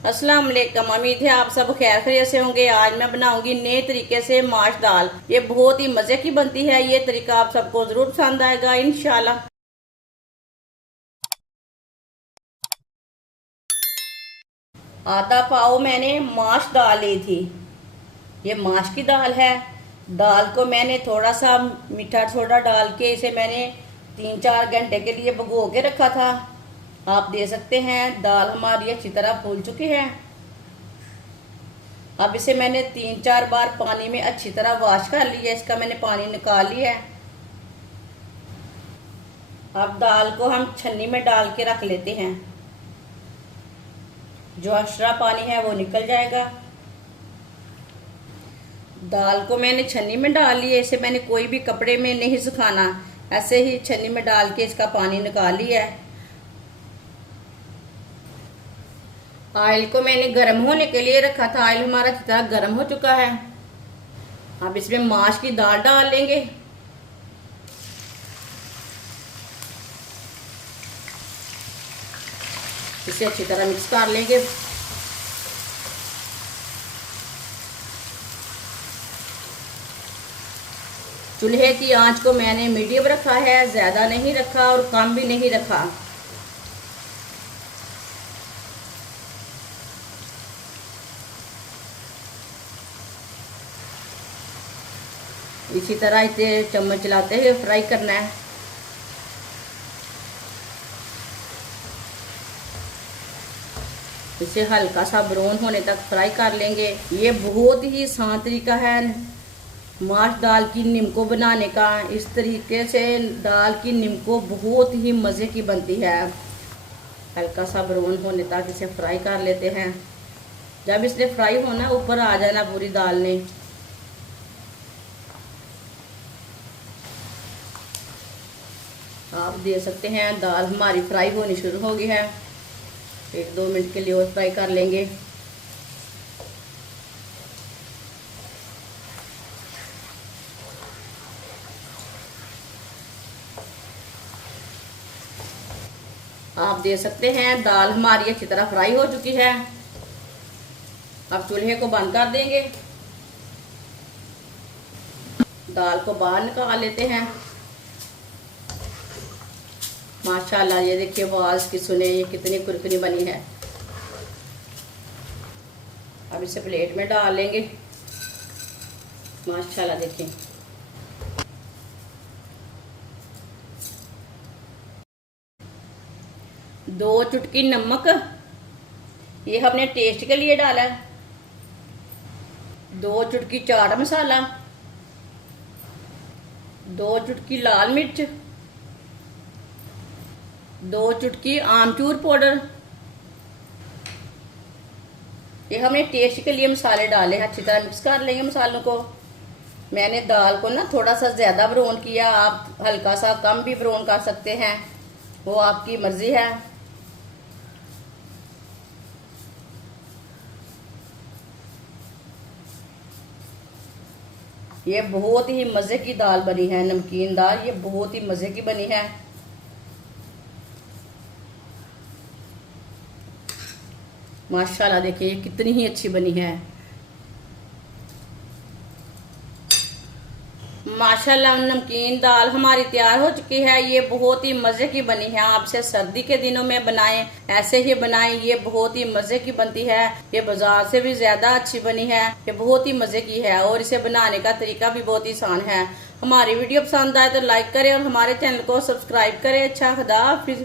अस्सलाम वालेकुम। उम्मीद है आप सब खैर खैरियत से होंगे। आज मैं बनाऊंगी नए तरीके से माश दाल। ये बहुत ही मजे की बनती है। ये तरीका आप सबको जरूर पसंद आएगा इंशाल्लाह। आधा पाव मैंने माश दाल ली थी। ये माश की दाल है। दाल को मैंने थोड़ा सा मीठा सोडा डाल के इसे मैंने 3-4 घंटे के लिए भिगो के रखा था। आप देख सकते हैं दाल हमारी अच्छी तरह फूल चुकी है। अब इसे मैंने 3-4 बार पानी में अच्छी तरह वॉश कर लिया। इसका मैंने पानी निकाल लिया है। अब दाल को हम छन्नी में डाल के रख लेते हैं। जो एक्स्ट्रा पानी है वो निकल जाएगा। दाल को मैंने छन्नी में डाल लिया। इसे मैंने कोई भी कपड़े में नहीं सुखाना, ऐसे ही छन्नी में डाल के इसका पानी निकाल लिया है। ऑयल को मैंने गर्म होने के लिए रखा था। ऑयल हमारा अच्छी तरह गर्म हो चुका है। अब इसमें माश की दाल डाल लेंगे। इसे अच्छी तरह मिक्स कर लेंगे। चूल्हे की आंच को मैंने मीडियम रखा है, ज्यादा नहीं रखा और कम भी नहीं रखा। इसी तरह इसे चम्मच चलाते हुए फ्राई करना है। इसे हल्का सा ब्राउन होने तक फ्राई कर लेंगे। ये बहुत ही आसान तरीका है माश दाल की निम्को बनाने का। इस तरीके से दाल की निम्को बहुत ही मज़े की बनती है। हल्का सा ब्राउन होने तक इसे फ्राई कर लेते हैं। जब इसने फ्राई होना ऊपर आ जाना पूरी दाल ने। आप देख सकते हैं दाल हमारी फ्राई होनी शुरू हो गई है। 1-2 मिनट के लिए और फ्राई कर लेंगे। आप देख सकते हैं दाल हमारी अच्छी तरह फ्राई हो चुकी है। अब चूल्हे को बंद कर देंगे। दाल को बाहर निकाल लेते हैं। माशाल्लाह ये देखिए आवाज की सुने, ये कितनी कुरकुरी बनी है। अब इसे प्लेट में डाल लेंगे। माशाल्लाह देखिए। दो चुटकी नमक, ये हमने टेस्ट के लिए डाला है। 2 चुटकी चाट मसाला, 2 चुटकी लाल मिर्च, 2 चुटकी आमचूर पाउडर। ये हमने टेस्ट के लिए मसाले डाले हैं। अच्छी तरह मिक्स कर लेंगे मसालों को। मैंने दाल को ना थोड़ा सा ज़्यादा ब्राउन किया। आप हल्का सा कम भी ब्राउन कर सकते हैं, वो आपकी मर्जी है। ये बहुत ही मज़े की दाल बनी है, नमकीन दाल। ये बहुत ही मज़े की बनी है। माशाल्लाह देखिए कितनी ही अच्छी बनी है। माशाल्लाह नमकीन दाल हमारी तैयार हो चुकी है। ये बहुत ही मज़े की बनी है। आपसे सर्दी के दिनों में बनाएं, ऐसे ही बनाएं। ये बहुत ही मज़े की बनती है। ये बाजार से भी ज़्यादा अच्छी बनी है। ये बहुत ही मज़े की है और इसे बनाने का तरीका भी बहुत ही आसान है। हमारी वीडियो पसंद आए तो लाइक करें और हमारे चैनल को सब्सक्राइब करें। अच्छा, खुदा हाफिज़।